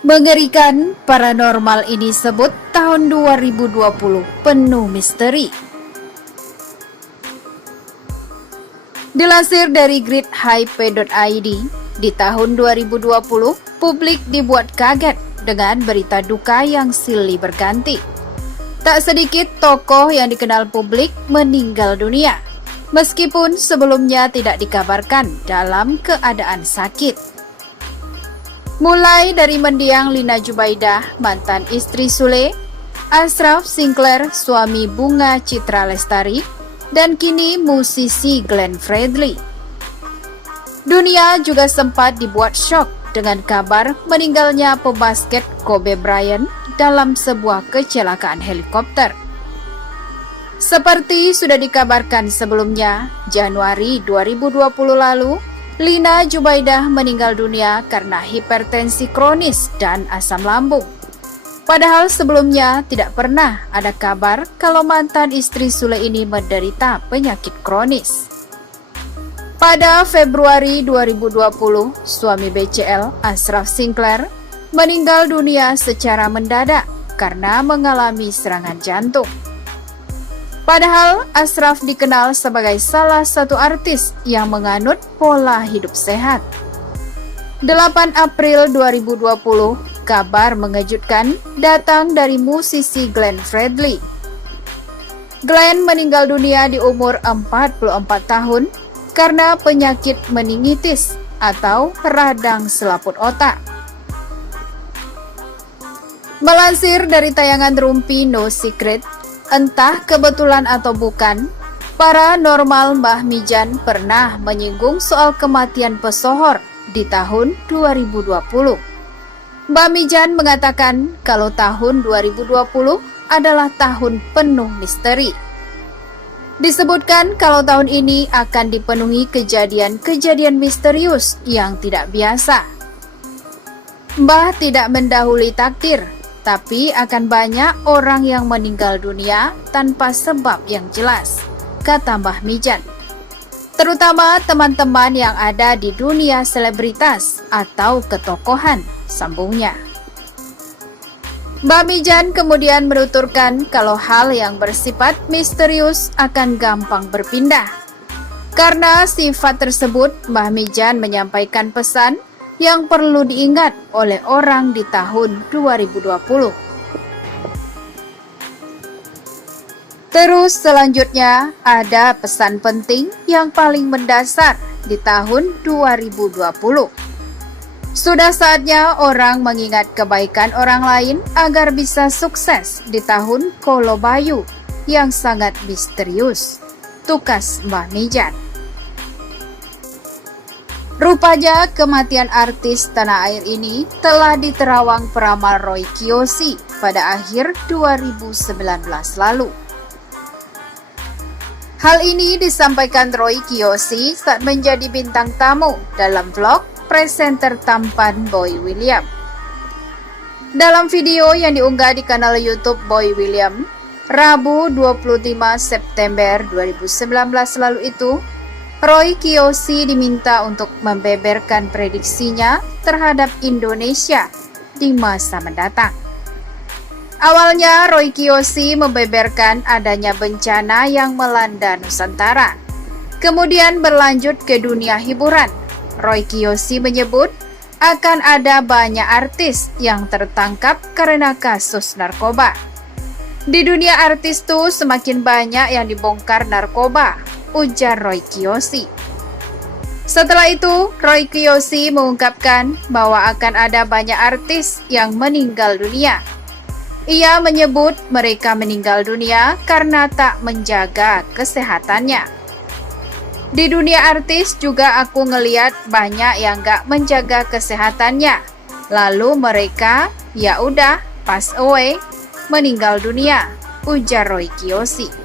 Mengerikan, paranormal ini sebut tahun 2020 penuh misteri. Dilansir dari gridhype.id, di tahun 2020, publik dibuat kaget dengan berita duka yang silih berganti. Tak sedikit tokoh yang dikenal publik meninggal dunia, meskipun sebelumnya tidak dikabarkan dalam keadaan sakit. Mulai dari mendiang Lina Jubaidah, mantan istri Sule, Ashraf Sinclair, suami Bunga Citra Lestari, dan kini musisi Glenn Fredly. Dunia juga sempat dibuat syok dengan kabar meninggalnya pebasket Kobe Bryant dalam sebuah kecelakaan helikopter. Seperti sudah dikabarkan sebelumnya, Januari 2020 lalu, Lina Jubaidah meninggal dunia karena hipertensi kronis dan asam lambung. Padahal sebelumnya tidak pernah ada kabar kalau mantan istri Sule ini menderita penyakit kronis. Pada Februari 2020, suami BCL, Ashraf Sinclair, meninggal dunia secara mendadak karena mengalami serangan jantung. Padahal Ashraf dikenal sebagai salah satu artis yang menganut pola hidup sehat. 8 April 2020, kabar mengejutkan datang dari musisi Glenn Fredly. Glenn meninggal dunia di umur 44 tahun karena penyakit meningitis atau radang selaput otak. Melansir dari tayangan Rumpi No Secret, entah kebetulan atau bukan, paranormal Mbah Mijan pernah menyinggung soal kematian pesohor di tahun 2020. Mbah Mijan mengatakan kalau tahun 2020 adalah tahun penuh misteri. Disebutkan kalau tahun ini akan dipenuhi kejadian-kejadian misterius yang tidak biasa. Mbah tidak mendahului takdir, tapi akan banyak orang yang meninggal dunia tanpa sebab yang jelas, kata Mbah Mijan. Terutama teman-teman yang ada di dunia selebritas atau ketokohan, sambungnya. Mbah Mijan kemudian menuturkan kalau hal yang bersifat misterius akan gampang berpindah. Karena sifat tersebut, Mbah Mijan menyampaikan pesan yang perlu diingat oleh orang di tahun 2020. Terus selanjutnya ada pesan penting yang paling mendasar di tahun 2020. Sudah saatnya orang mengingat kebaikan orang lain agar bisa sukses di tahun Kolobayu yang sangat misterius, tukas Mbah Mijan. Rupanya kematian artis tanah air ini telah diterawang peramal Roy Kiyoshi pada akhir 2019 lalu. Hal ini disampaikan Roy Kiyoshi saat menjadi bintang tamu dalam vlog presenter tampan Boy William. Dalam video yang diunggah di kanal YouTube Boy William, Rabu 25 September 2019 lalu itu, Roy Kiyoshi diminta untuk membeberkan prediksinya terhadap Indonesia di masa mendatang. Awalnya Roy Kiyoshi membeberkan adanya bencana yang melanda Nusantara. Kemudian berlanjut ke dunia hiburan. Roy Kiyoshi menyebut akan ada banyak artis yang tertangkap karena kasus narkoba. Di dunia artis tuh semakin banyak yang dibongkar narkoba, ujar Roy Kiyoshi. Setelah itu, Roy Kiyoshi mengungkapkan bahwa akan ada banyak artis yang meninggal dunia. Ia menyebut mereka meninggal dunia karena tak menjaga kesehatannya. Di dunia artis juga aku ngeliat banyak yang gak menjaga kesehatannya. Lalu mereka, ya udah, pass away, meninggal dunia, ujar Roy Kiyoshi.